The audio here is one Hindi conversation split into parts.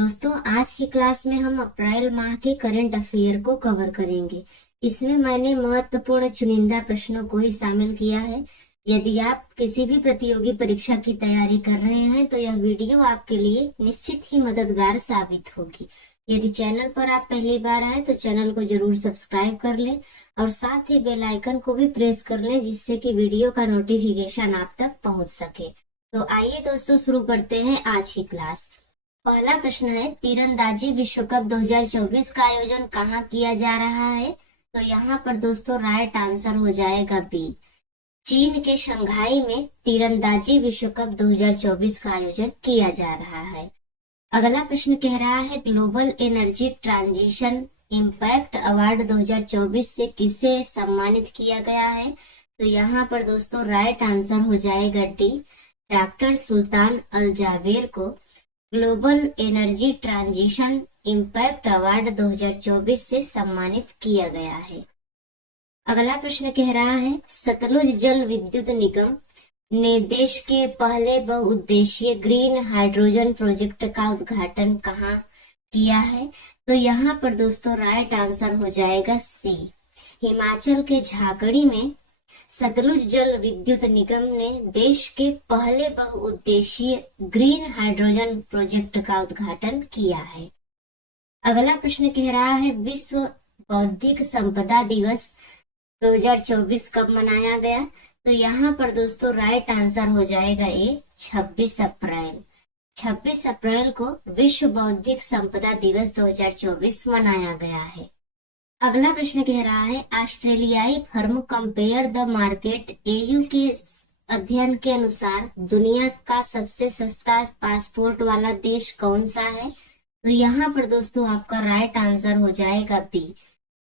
दोस्तों, आज की क्लास में हम अप्रैल माह के करंट अफेयर को कवर करेंगे। इसमें मैंने महत्वपूर्ण चुनिंदा प्रश्नों को ही शामिल किया है। यदि आप किसी भी प्रतियोगी परीक्षा की तैयारी कर रहे हैं तो यह वीडियो आपके लिए निश्चित ही मददगार साबित होगी। यदि चैनल पर आप पहली बार आए तो चैनल को जरूर सब्सक्राइब कर लें और साथ ही बेल आइकन को भी प्रेस कर लें, जिससे कि वीडियो का नोटिफिकेशन आप तक पहुंच सके। तो आइए दोस्तों, शुरू करते हैं आज की क्लास। पहला प्रश्न है, तीरंदाजी विश्व कप 2024 का आयोजन कहाँ किया जा रहा है? तो यहाँ पर दोस्तों राइट आंसर हो जाएगा बी, चीन के शंघाई में तीरंदाजी विश्व कप 2024 का आयोजन किया जा रहा है। अगला प्रश्न कह रहा है, global energy transition impact award 2024 से किसे सम्मानित किया गया है? तो यहाँ पर दोस्तों राइट आंसर हो जाएगा डी, डॉक्टर सुल्तान अल जाबेर को global energy transition impact award 2024 से सम्मानित किया गया है। अगला प्रश्न कह रहा है, सतलुज जल विद्युत निगम ने देश के पहले बहुउद्देशीय ग्रीन हाइड्रोजन प्रोजेक्ट का उद्घाटन कहाँ किया है? तो यहाँ पर दोस्तों राइट आंसर हो जाएगा सी, हिमाचल के झाकड़ी में सतलुज जल विद्युत निगम ने देश के पहले बहुउद्देशीय ग्रीन हाइड्रोजन प्रोजेक्ट का उद्घाटन किया है। अगला प्रश्न कह रहा है, विश्व बौद्धिक संपदा दिवस 2024 कब मनाया गया? तो यहाँ पर दोस्तों राइट आंसर हो जाएगा ए, 26 अप्रैल। 26 अप्रैल को विश्व बौद्धिक संपदा दिवस 2024 मनाया गया है। अगला प्रश्न कह रहा है, ऑस्ट्रेलियाई firm compare the market AU के अध्ययन के अनुसार दुनिया का सबसे सस्ता पासपोर्ट वाला देश कौन सा है? तो यहाँ पर दोस्तों आपका राइट आंसर हो जाएगा बी,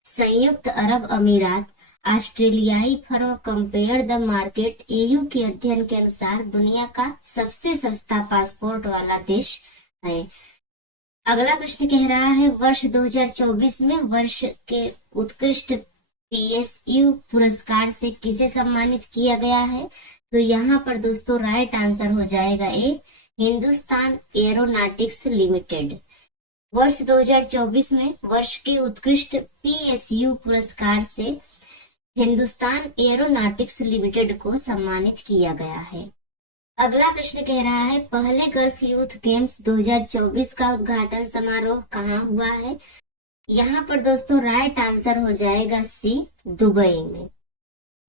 संयुक्त अरब अमीरात। ऑस्ट्रेलियाई firm compare the market AU के अध्ययन के अनुसार दुनिया का सबसे सस्ता पासपोर्ट वाला देश है। अगला प्रश्न कह रहा है, वर्ष 2024 में वर्ष के उत्कृष्ट पीएसयू पुरस्कार से किसे सम्मानित किया गया है? तो यहाँ पर दोस्तों राइट आंसर हो जाएगा ए, हिंदुस्तान एरोनॉटिक्स लिमिटेड। वर्ष 2024 में वर्ष के उत्कृष्ट पीएसयू पुरस्कार से हिंदुस्तान एरोनॉटिक्स लिमिटेड को सम्मानित किया गया है। अगला प्रश्न कह रहा है, पहले गल्फ यूथ गेम्स 2024 का उद्घाटन समारोह कहाँ हुआ है? यहाँ पर दोस्तों राइट आंसर हो जाएगा सी, दुबई में।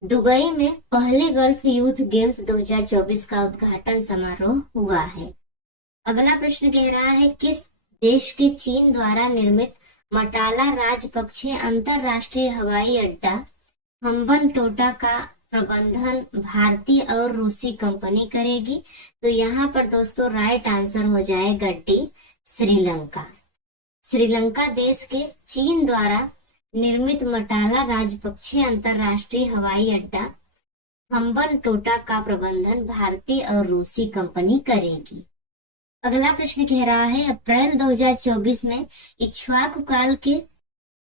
दुबई में पहले गल्फ यूथ गेम्स 2024 का उद्घाटन समारोह हुआ है। अगला प्रश्न कह रहा है, किस देश के चीन द्वारा निर्मित मटाला राजपक्षे अंतरराष्ट्रीय हवाई अड्डा हम्बनटोटा का प्रबंधन भारतीय और रूसी कंपनी करेगी? तो यहाँ पर दोस्तों राइट आंसर हो जाएगा डी, श्रीलंका। श्रीलंका देश के चीन द्वारा निर्मित मटाला राजपक्षे अंतरराष्ट्रीय हवाई अड्डा हम्बनटोटा का प्रबंधन भारतीय और रूसी कंपनी करेगी। अगला प्रश्न कह रहा है, अप्रैल 2024 में इक्ष्वाकु काल के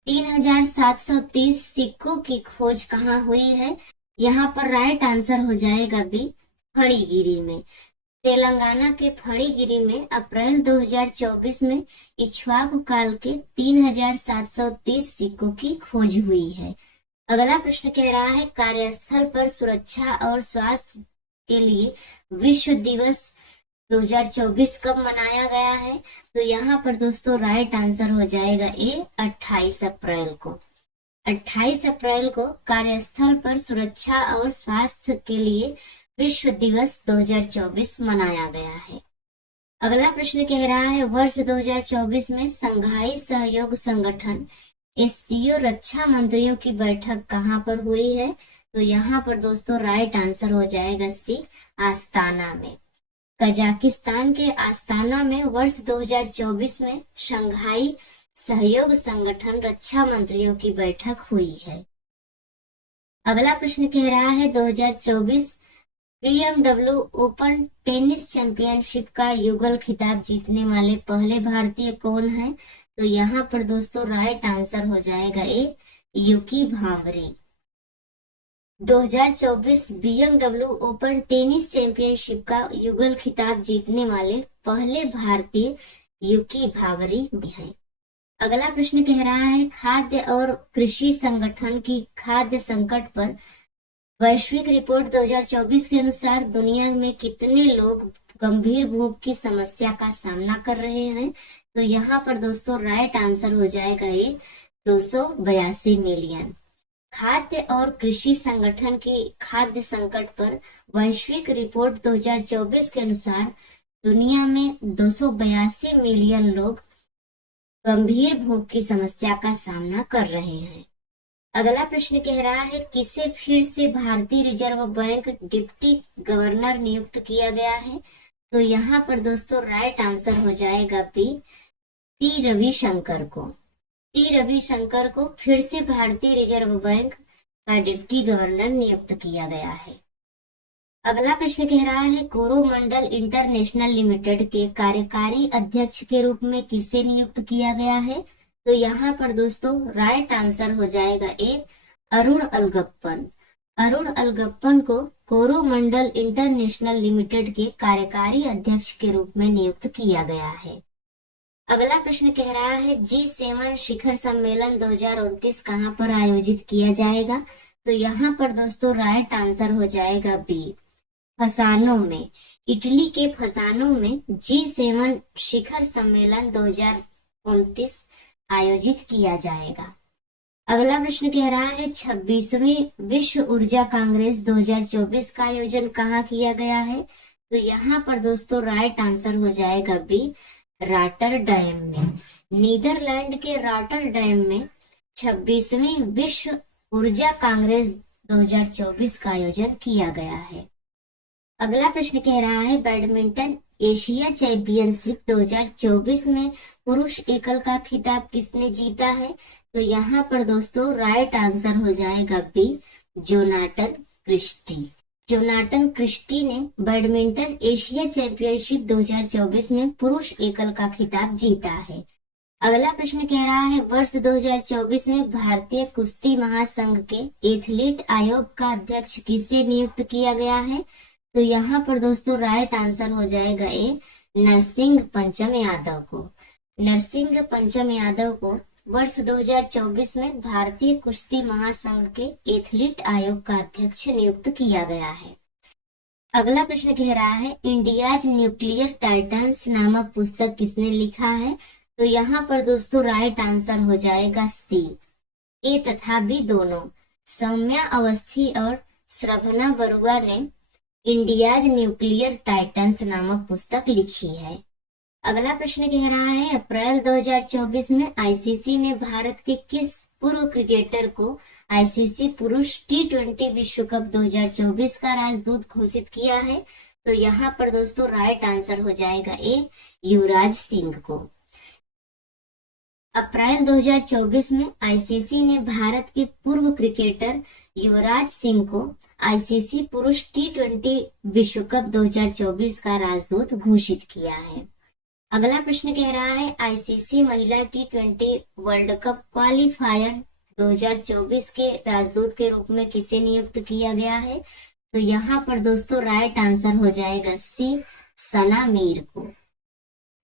3730 सिक्कों की खोज कहाँ हुई है? यहाँ पर राइट आंसर हो जाएगा बी, फणीगिरी में। तेलंगाना के फणीगिरी में अप्रैल 2024 में इक्ष्वाकु काल के 3730 सिक्कों की खोज हुई है। अगला प्रश्न कह रहा है, कार्यस्थल पर सुरक्षा और स्वास्थ्य के लिए विश्व दिवस 2024 कब मनाया गया है? तो यहाँ पर दोस्तों राइट आंसर हो जाएगा ए, 28 अप्रैल को। 28 अप्रैल को कार्यस्थल पर सुरक्षा और स्वास्थ्य के लिए विश्व दिवस 2024 मनाया गया है। अगला प्रश्न कह रहा है, वर्ष 2024 में संघाई सहयोग संगठन एससीओ रक्षा मंत्रियों की बैठक कहाँ पर हुई है? तो यहाँ पर दोस्तों राइट आंसर हो जाएगा सी, आस्ताना में। कजाकिस्तान के आस्ताना में वर्ष 2024 में शंघाई सहयोग संगठन रक्षा मंत्रियों की बैठक हुई है। अगला प्रश्न कह रहा है, 2024 BMW ओपन टेनिस चैंपियनशिप का युगल खिताब जीतने वाले पहले भारतीय कौन है? तो यहाँ पर दोस्तों राइट आंसर हो जाएगा A, Yuki Bhambri. 2024 BMW open tennis championship का युगल खिताब जीतने वाले पहले भारतीय यूकी भावरी भी है। अगला प्रश्न कह रहा है खाद्य और कृषि संगठन की खाद्य संकट पर वैश्विक रिपोर्ट 2024 के अनुसार दुनिया में कितने लोग गंभीर भूख की समस्या का सामना कर रहे हैं। तो यहाँ पर दोस्तों राइट आंसर हो जाएगा ये 282 मिलियन। खाद्य और कृषि संगठन की खाद्य संकट पर वैश्विक रिपोर्ट 2024 के अनुसार दुनिया में 282 मिलियन लोग गंभीर भूख की समस्या का सामना कर रहे हैं। अगला प्रश्न कह रहा है किसे फिर से भारतीय रिजर्व बैंक डिप्टी गवर्नर नियुक्त किया गया है। तो यहाँ पर दोस्तों राइट आंसर हो जाएगा टी रविशंकर को। टी रविशंकर को फिर से भारतीय रिजर्व बैंक का डिप्टी गवर्नर नियुक्त किया गया है। अगला प्रश्न कह रहा है कोरोमंडल इंटरनेशनल लिमिटेड के कार्यकारी अध्यक्ष के रूप में किसे नियुक्त किया गया है। तो यहाँ पर दोस्तों राइट आंसर हो जाएगा ए अरुण अलगप्पन। अरुण अलगप्पन को कोरोमंडल इंटरनेशनल लिमिटेड के कार्यकारी अध्यक्ष के रूप में नियुक्त किया गया है। अगला प्रश्न कह रहा है G7 शिखर सम्मेलन 2029 कहाँ पर आयोजित किया जाएगा। तो यहाँ पर दोस्तों राइट आंसर हो जाएगा बी फसानो में। इटली के फसानो में G7 शिखर सम्मेलन 2029 आयोजित किया जाएगा। अगला प्रश्न कह रहा है 26वीं विश्व ऊर्जा कांग्रेस 2024 का आयोजन कहाँ किया गया है। तो यहाँ पर दोस्तों राइट आंसर हो जाएगा बी रॉटरडैम में। नीदरलैंड के रॉटरडैम में 26वीं विश्व ऊर्जा कांग्रेस 2024 का आयोजन किया गया है। अगला प्रश्न कह रहा है बैडमिंटन एशिया चैंपियनशिप 2024 में पुरुष एकल का खिताब किसने जीता है। तो यहाँ पर दोस्तों राइट आंसर हो जाएगा B Jonatan Christie. Jonatan Christie ने बैडमिंटन एशिया चैंपियनशिप 2024 में पुरुष एकल का खिताब जीता है। अगला प्रश्न कह रहा है वर्ष 2024 में भारतीय कुश्ती महासंघ के एथलीट आयोग का अध्यक्ष किसे नियुक्त किया गया है। तो यहाँ पर दोस्तों राइट आंसर हो जाएगा ए नरसिंह पंचम यादव को। नरसिंह पंचम यादव को वर्ष 2024 में भारतीय कुश्ती महासंघ के एथलीट आयोग का अध्यक्ष नियुक्त किया गया है। अगला प्रश्न कह रहा है इंडियाज न्यूक्लियर टाइटन्स नामक पुस्तक किसने लिखा है। तो यहाँ पर दोस्तों राइट आंसर हो जाएगा सी ए तथा बी दोनों। सौम्या अवस्थी और श्रभना बरुआ ने इंडियाज न्यूक्लियर टाइटन्स नामक पुस्तक लिखी है। अगला प्रश्न कह रहा है अप्रैल 2024 में आईसीसी ने भारत के किस पूर्व क्रिकेटर को आईसीसी पुरुष T20 विश्व कप 2024 का राजदूत घोषित किया है। तो यहाँ पर दोस्तों राइट आंसर हो जाएगा ए युवराज सिंह को। अप्रैल 2024 में आईसीसी ने भारत के पूर्व क्रिकेटर युवराज सिंह को आईसीसी पुरुष T20 विश्व कप 2024 का राजदूत घोषित किया है। अगला प्रश्न कह रहा है आईसीसी महिला T20 वर्ल्ड कप क्वालिफायर 2024 के राजदूत के रूप में किसे नियुक्त किया गया है। तो यहाँ पर दोस्तों राइट आंसर हो जाएगा सी सना मीर को।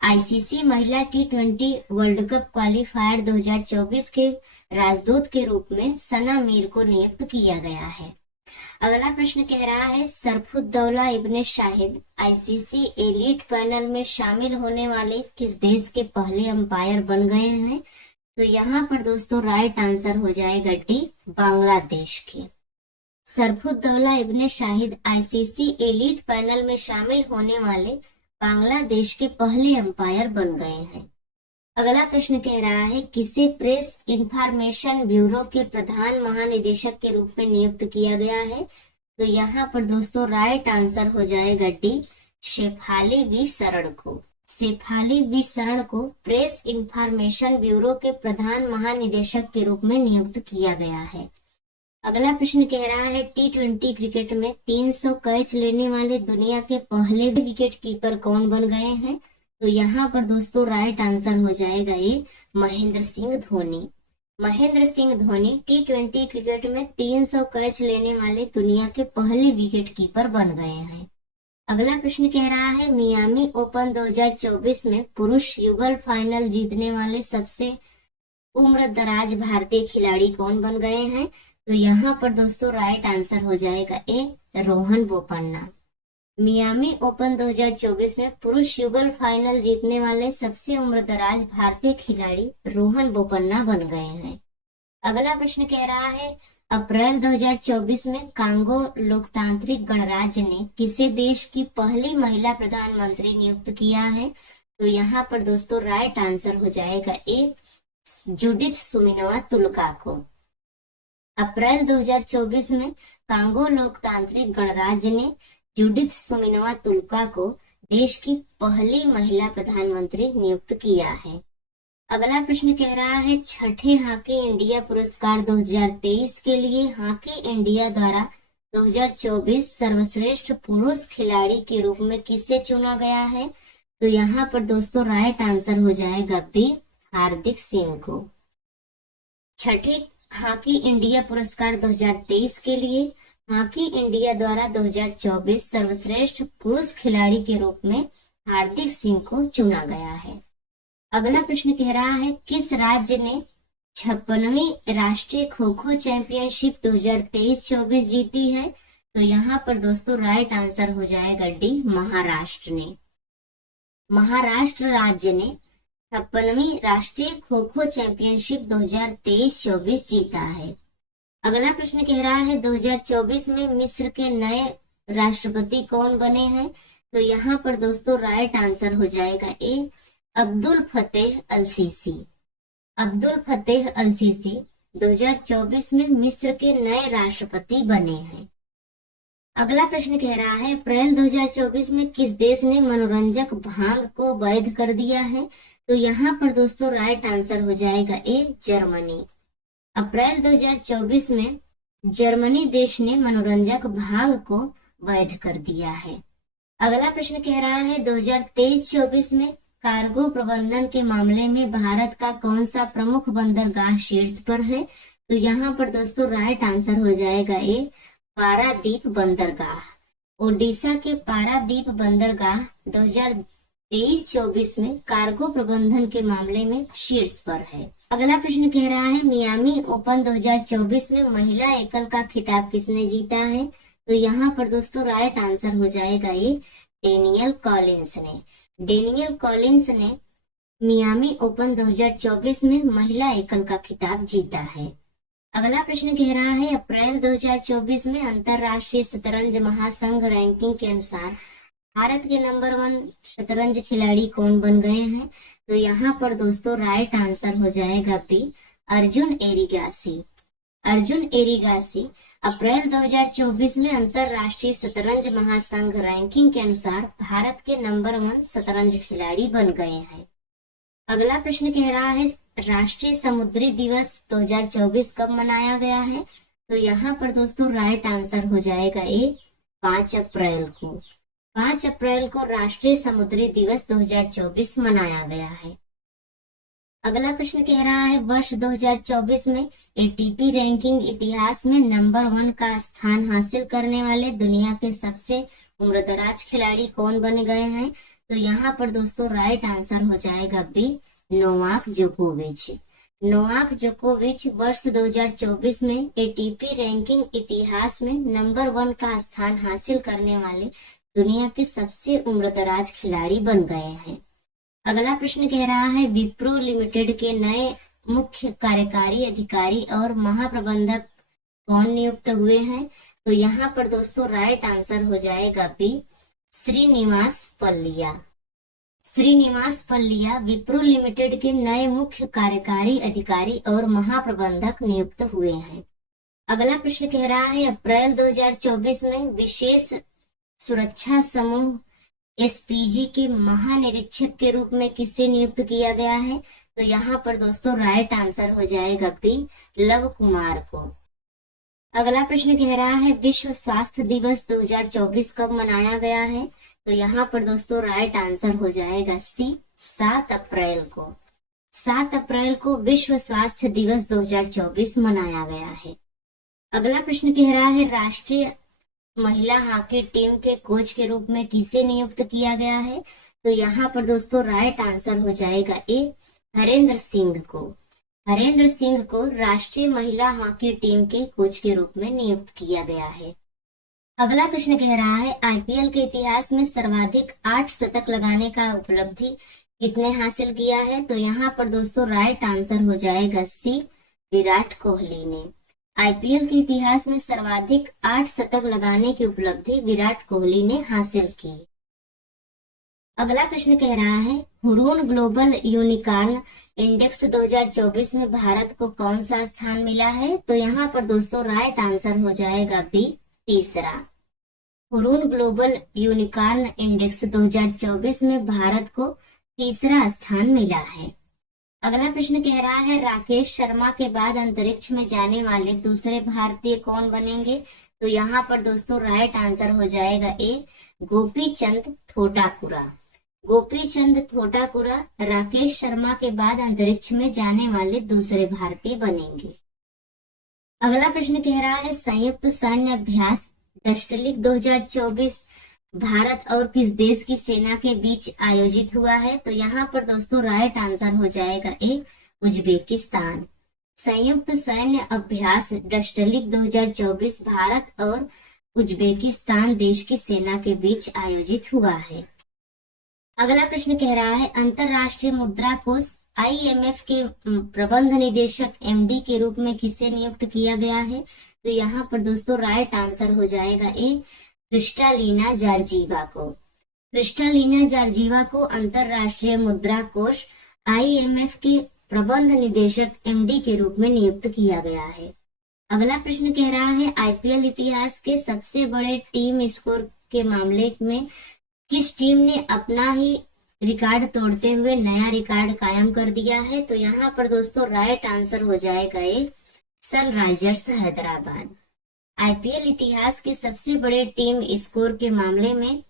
आईसीसी महिला T20 वर्ल्ड कप क्वालिफायर 2024 के राजदूत के रूप में सना मीर को नियुक्त किया गया है। अगला प्रश्न कह रहा है सरफुद्दौला इब्ने शाहिद आईसीसी एलीट पैनल में शामिल होने वाले किस देश के पहले अंपायर बन गए हैं। तो यहाँ पर दोस्तों राइट आंसर हो जाएगा डी बांग्लादेश के। सरफुद्दौला इब्ने शाहिद आईसीसी एलीट पैनल में शामिल होने वाले बांग्लादेश के पहले अंपायर बन गए हैं। अगला प्रश्न कह रहा है किसे प्रेस इंफॉर्मेशन ब्यूरो के प्रधान महानिदेशक के रूप में नियुक्त किया गया है। तो यहाँ पर दोस्तों राइट आंसर हो जाएगा डी शेफाली वी शरण को। शेफाली वी शरण को प्रेस इंफॉर्मेशन ब्यूरो के प्रधान महानिदेशक के रूप में नियुक्त किया गया है। अगला प्रश्न कह रहा है T20 क्रिकेट में 300 कैच लेने वाले दुनिया के पहले विकेट कीपर कौन बन गए हैं। तो यहाँ पर दोस्तों राइट आंसर हो जाएगा ये महेंद्र सिंह धोनी। महेंद्र सिंह धोनी T20 क्रिकेट में 300 कैच लेने वाले दुनिया के पहले विकेट कीपर बन गए हैं। अगला प्रश्न कह रहा है मियामी ओपन 2024 में पुरुष युगल फाइनल जीतने वाले सबसे उम्र दराज भारतीय खिलाड़ी कौन बन गए हैं? तो यहाँ पर दोस्तों राइट आंसर हो जाएगा ए रोहन बोपन्ना। मियामी ओपन 2024 में पुरुष युगल फाइनल जीतने वाले सबसे उम्रदराज भारतीय खिलाड़ी रोहन बोपन्ना बन गए हैं। अगला प्रश्न कह रहा है अप्रैल 2024 में कांगो लोकतांत्रिक गणराज्य ने किसे देश की पहली महिला प्रधानमंत्री नियुक्त किया है? तो यहाँ पर दोस्तों राइट आंसर हो जाएगा ए जूडिथ सुमिनोवा तुलका को। अप्रैल 2024 में कांगो लोकतांत्रिक गणराज्य ने जूडिथ सुमिनोवा तुलका को देश की पहली महिला प्रधानमंत्री नियुक्त किया है। अगला प्रश्न कह रहा है छठे हॉकी इंडिया पुरस्कार 2023 के लिए हॉकी इंडिया द्वारा 2024 सर्वश्रेष्ठ पुरुष खिलाड़ी के रूप में किसे चुना गया है? तो यहाँ पर दोस्तों राइट आंसर हो जाएगा बी हार्दिक सिंह को। छठे हॉकी इंडिया पुरस्कार 2023 के लिए हॉकी इंडिया द्वारा 2024 सर्वश्रेष्ठ पुरुष खिलाड़ी के रूप में हार्दिक सिंह को चुना गया है। अगला प्रश्न कह रहा है किस राज्य ने 56वीं राष्ट्रीय खो खो चैंपियनशिप 2023-24 जीती है? तो यहाँ पर दोस्तों राइट आंसर हो जाएगा डी महाराष्ट्र ने। महाराष्ट्र राज्य ने 56वीं राष्ट्रीय खो खो चैंपियनशिप 2023-24 जीता है। अगला प्रश्न कह रहा है 2024 में मिस्र के नए राष्ट्रपति कौन बने हैं? तो यहाँ पर दोस्तों राइट आंसर हो जाएगा ए अब्दुल फतेह अल सीसी। अब्दुल फतेह अल सीसी 2024 में मिस्र के नए राष्ट्रपति बने हैं। अगला प्रश्न कह रहा है अप्रैल 2024 में किस देश ने मनोरंजक भांग को वैध कर दिया है? तो यहाँ पर दोस्तों राइट आंसर हो जाएगा ए जर्मनी। अप्रैल 2024 में जर्मनी देश ने मनोरंजक भांग को वैध कर दिया है। अगला प्रश्न कह रहा है 2023-24 में कार्गो प्रबंधन के मामले में भारत का कौन सा प्रमुख बंदरगाह शीर्ष पर है? तो यहाँ पर दोस्तों राइट आंसर हो जाएगा ए पारादीप बंदरगाह। ओडिशा के पारादीप बंदरगाह 2023-24 में कार्गो प्रबंधन के मामले में शीर्ष पर है। अगला प्रश्न कह रहा है मियामी ओपन 2024 में महिला एकल का खिताब किसने जीता है? तो यहाँ पर दोस्तों राइट आंसर हो जाएगा ये डेनियल कॉलिंस ने। डेनियल कॉलिंस ने मियामी ओपन 2024 में महिला एकल का खिताब जीता है। अगला प्रश्न कह रहा है अप्रैल 2024 में अंतरराष्ट्रीय शतरंज महासंघ रैंकिंग के अनुसार भारत के नंबर 1 शतरंज खिलाड़ी कौन बन गए हैं? तो यहाँ पर दोस्तों राइट आंसर हो जाएगा बी अर्जुन एरिगासी। अर्जुन एरिगासी अप्रैल 2024 में अंतरराष्ट्रीय शतरंज महासंघ रैंकिंग के अनुसार भारत के नंबर 1 शतरंज खिलाड़ी बन गए हैं। अगला प्रश्न कह रहा है राष्ट्रीय समुद्री दिवस 2024 कब मनाया गया है? तो यहाँ पर दोस्तों राइट आंसर हो जाएगा ए 5 अप्रैल को। 5 अप्रैल को राष्ट्रीय समुद्री दिवस 2024 मनाया गया है। अगला प्रश्न कह रहा है वर्ष 2024 में एटीपी रैंकिंग इतिहास में नंबर 1 का स्थान हासिल करने वाले दुनिया के सबसे उम्रदराज खिलाड़ी कौन बन गए हैं? तो यहाँ पर दोस्तों राइट आंसर हो जाएगा बी नोवाक जोकोविच। नोवाक जोकोविच वर्ष 2024 में एटीपी रैंकिंग इतिहास में नंबर 1 का स्थान हासिल करने वाले दुनिया के सबसे उम्रदराज खिलाड़ी बन गए हैं। अगला प्रश्न कह रहा है विप्रो लिमिटेड के नए मुख्य कार्यकारी अधिकारी और महाप्रबंधक कौन नियुक्त हुए हैं? तो यहाँ पर दोस्तों राइट आंसर हो जाएगा बी श्रीनिवास पल्लिया। श्रीनिवास पल्लिया विप्रो लिमिटेड के नए मुख्य कार्यकारी अधिकारी और महाप्रबंधक नियुक्त हुए हैं। अगला प्रश्न कह रहा है अप्रैल 2024 में विशेष सुरक्षा समूह एसपीजी के महानिरीक्षक के रूप में किसे नियुक्त किया गया है? तो यहाँ पर दोस्तों राइट आंसर हो जाएगा बी लव कुमार को। अगला प्रश्न कह रहा है विश्व स्वास्थ्य दिवस 2024 कब मनाया गया है? तो यहाँ पर दोस्तों राइट आंसर हो जाएगा सी 7 अप्रैल को। 7 अप्रैल को विश्व स्वास्थ्य दिवस 2024 मनाया गया है। अगला प्रश्न कह रहा है राष्ट्रीय महिला हॉकी टीम के कोच के रूप में किसे नियुक्त किया गया है? तो यहाँ पर दोस्तों राइट आंसर हो जाएगा ए, हरेंद्र सिंह को। हरेंद्र सिंह को राष्ट्रीय महिला हॉकी टीम के कोच के रूप में नियुक्त किया गया है। अगला प्रश्न कह रहा है आईपीएल के इतिहास में सर्वाधिक 8 शतक लगाने का उपलब्धि किसने हासिल किया है? तो यहाँ पर दोस्तों राइट आंसर हो जाएगा सी, विराट कोहली ने। आईपीएल के इतिहास में सर्वाधिक 8 शतक लगाने की उपलब्धि विराट कोहली ने हासिल की। अगला प्रश्न कह रहा है हुरून ग्लोबल यूनिकॉर्न इंडेक्स 2024 में भारत को कौन सा स्थान मिला है? तो यहाँ पर दोस्तों राइट आंसर हो जाएगा बी, तीसरा। हुरून ग्लोबल यूनिकॉर्न इंडेक्स 2024 में भारत को तीसरा स्थान मिला है। अगला प्रश्न कह रहा है राकेश शर्मा के बाद अंतरिक्ष में जाने वाले दूसरे भारतीय कौन बनेंगे? तो यहाँ पर दोस्तों राइट आंसर हो जाएगा ए, गोपी चंद थोटाकुरा। गोपी चंद थोटाकुरा राकेश शर्मा के बाद अंतरिक्ष में जाने वाले दूसरे भारतीय बनेंगे। अगला प्रश्न कह रहा है संयुक्त सैन्य अभ्यास डस्टलिक 2024 भारत और किस देश की सेना के बीच आयोजित हुआ है? तो यहाँ पर दोस्तों राइट आंसर हो जाएगा ए, उज्बेकिस्तान। संयुक्त सैन्य अभ्यास डस्टलिक 2024 भारत और उज्बेकिस्तान देश की सेना के बीच आयोजित हुआ है। अगला प्रश्न कह रहा है अंतरराष्ट्रीय मुद्रा कोष आईएमएफ के प्रबंध निदेशक एमडी के रूप में किसे नियुक्त किया गया है? तो यहाँ पर दोस्तों राइट आंसर हो जाएगा ए, क्रिस्टालिना जॉर्जीवा को। क्रिस्टालिना जॉर्जीवा को अंतरराष्ट्रीय मुद्रा कोष आईएमएफ के प्रबंध निदेशक एमडी के रूप में नियुक्त किया गया है। अगला प्रश्न कह रहा है आईपीएल इतिहास के सबसे बड़े टीम स्कोर के मामले में किस टीम ने अपना ही रिकॉर्ड तोड़ते हुए नया रिकॉर्ड कायम कर दिया है? तो यहाँ पर दोस्तों राइट आंसर हो जाएगा ए, सनराइजर्स हैदराबाद। आईपीएल इतिहास के सबसे बड़े टीम स्कोर के मामले में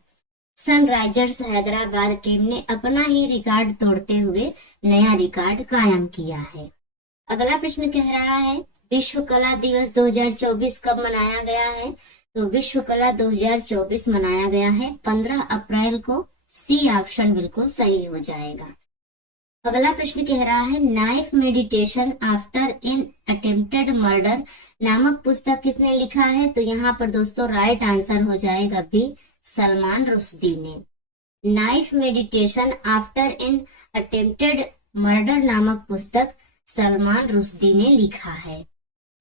सनराइजर्स हैदराबाद टीम ने अपना ही रिकॉर्ड तोड़ते हुए नया रिकॉर्ड कायम किया है। अगला प्रश्न कह रहा है विश्व कला दिवस 2024 कब मनाया गया है? तो विश्व कला 2024 मनाया गया है 15 अप्रैल को। सी ऑप्शन बिल्कुल सही हो जाएगा। अगला प्रश्न कह रहा है knife meditation after an attempted murder नामक पुस्तक किसने लिखा है? तो यहाँ पर दोस्तों राइट आंसर हो जाएगा बी, सलमान रुश्दी ने। Knife meditation after an attempted murder नामक पुस्तक सलमान रुश्दी ने लिखा है।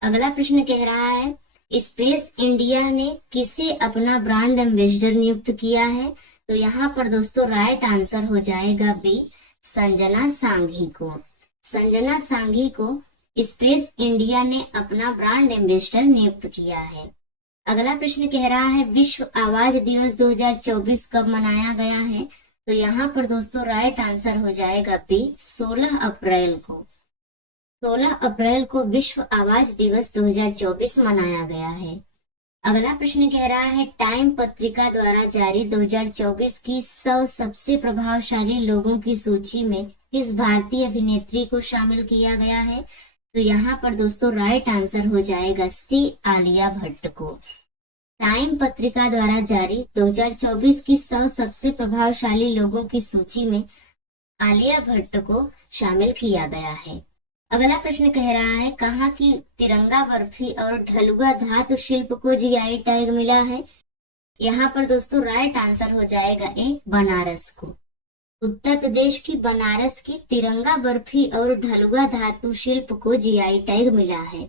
अगला प्रश्न कह रहा है स्पेस इंडिया ने किसे अपना ब्रांड एम्बेसडर नियुक्त किया है? तो यहाँ पर दोस्तों राइट आंसर हो जाएगा बी, संजना सांघी को। संजना सांघी को स्पेस इंडिया ने अपना ब्रांड एम्बेसडर नियुक्त किया है। अगला प्रश्न कह रहा है विश्व आवाज दिवस 2024 कब मनाया गया है? तो यहाँ पर दोस्तों राइट आंसर हो जाएगा बी, 16 अप्रैल को। 16 अप्रैल को विश्व आवाज दिवस 2024 मनाया गया है। अगला प्रश्न कह रहा है टाइम पत्रिका द्वारा जारी 2024 की 100 सबसे प्रभावशाली लोगों की सूची में किस भारतीय अभिनेत्री को शामिल किया गया है? तो यहाँ पर दोस्तों राइट आंसर हो जाएगा सी, आलिया भट्ट को। टाइम पत्रिका द्वारा जारी 2024 की 100 सबसे प्रभावशाली लोगों की सूची में आलिया भट्ट को शामिल किया गया है। अगला प्रश्न कह रहा है कहाँ की तिरंगा बर्फी और ढलुआ धातु शिल्प को जीआई टैग मिला है? यहाँ पर दोस्तों राइट आंसर हो जाएगा ए, बनारस को। उत्तर प्रदेश की बनारस की तिरंगा बर्फी और ढलुआ धातु शिल्प को जीआई टैग मिला है।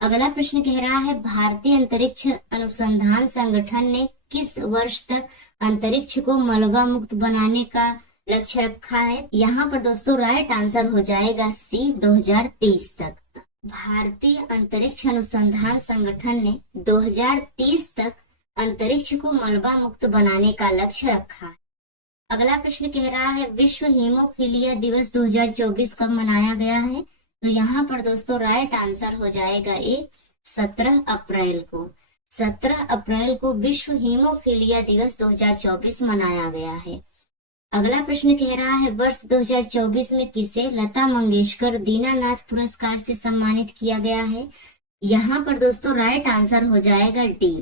अगला प्रश्न कह रहा है भारतीय अंतरिक्ष अनुसंधान संगठन ने किस वर्ष तक अंतरिक्ष को मलबा मुक्त बनाने का लक्ष्य रखा है? यहाँ पर दोस्तों राइट आंसर हो जाएगा सी, 2030 तक। भारतीय अंतरिक्ष अनुसंधान संगठन ने 2030 तक अंतरिक्ष को मलबा मुक्त बनाने का लक्ष्य रखा है। अगला प्रश्न कह रहा है विश्व हीमोफीलिया दिवस 2024 कब मनाया गया है? तो यहाँ पर दोस्तों राइट आंसर हो जाएगा ए, 17 अप्रैल को। 17 अप्रैल को विश्व हीमोफीलिया दिवस 2024 मनाया गया है। अगला प्रश्न कह रहा है वर्ष 2024 में किसे लता मंगेशकर दीनानाथ पुरस्कार से सम्मानित किया गया है? यहाँ पर दोस्तों राइट आंसर हो जाएगा डी,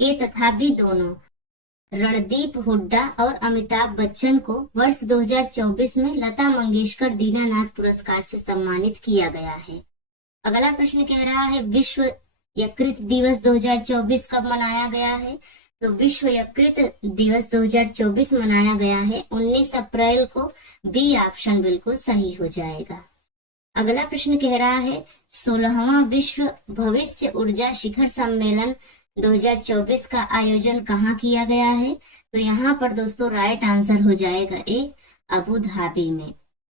ए तथा बी दोनों रणदीप हुड्डा और अमिताभ बच्चन को वर्ष 2024 में लता मंगेशकर दीनानाथ पुरस्कार से सम्मानित किया गया है। अगला प्रश्न कह रहा है विश्व यकृत दिवस 2024 कब मनाया गया है? तो विश्व यकृत दिवस 2024 मनाया गया है 19 अप्रैल को। बी ऑप्शन बिल्कुल सही हो जाएगा। अगला प्रश्न कह रहा है 16वां विश्व भविष्य ऊर्जा शिखर सम्मेलन 2024 का आयोजन कहाँ किया गया है? तो यहाँ पर दोस्तों राइट आंसर हो जाएगा ए अबू धाबी में।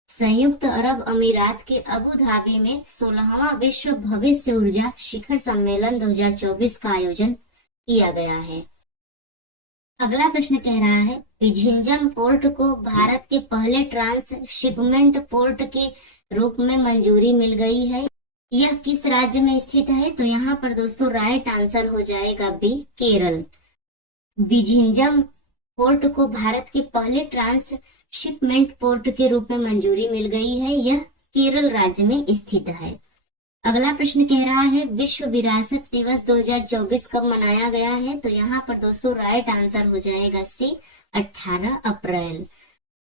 संयुक्त अरब अमीरात के अबू धाबी में 16वां विश्व भविष्य ऊर्जा शिखर सम्मेलन 2024 का आयोजन किया गया है। अगला प्रश्न कह रहा है झिंझम पोर्ट को भारत के पहले ट्रांसशिपमेंट पोर्ट के रूप में मंजूरी मिल गई है। यह किस राज्य में स्थित है? तो यहाँ पर दोस्तों राइट आंसर हो जाएगा बी केरल। बिझिंजम पोर्ट को भारत के पहले ट्रांसशिपमेंट पोर्ट के रूप में मंजूरी मिल गई है। यह केरल राज्य में स्थित है। अगला प्रश्न कह रहा है विश्व विरासत दिवस 2024 कब मनाया गया है? तो यहाँ पर दोस्तों राइट आंसर हो जाएगा सी 18 अप्रैल।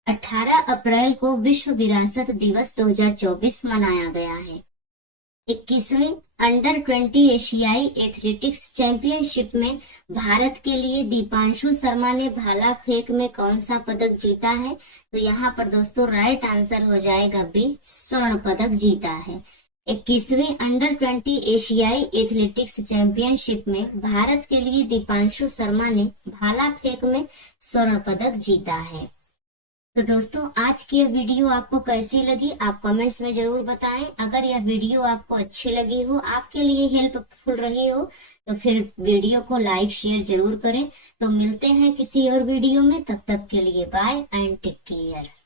18 अप्रैल को विश्व विरासत दिवस 2024 मनाया गया है। 21वीं अंडर 20 एशियाई एथलेटिक्स चैंपियनशिप में भारत के लिए दीपांशु शर्मा ने भाला फेंक में कौन सा पदक जीता है? तो यहाँ पर दोस्तों राइट आंसर हो जाएगा बी स्वर्ण पदक जीता है। 21वीं अंडर 20 एशियाई एथलेटिक्स चैंपियनशिप में भारत के लिए दीपांशु शर्मा ने भाला फेंक में स्वर्ण पदक जीता है। तो दोस्तों आज की यह वीडियो आपको कैसी लगी आप कमेंट्स में जरूर बताएं। अगर यह वीडियो आपको अच्छी लगी हो, आपके लिए हेल्पफुल रही हो, तो फिर वीडियो को लाइक शेयर जरूर करें। तो मिलते हैं किसी और वीडियो में, तब तक के लिए बाय एंड टेक केयर।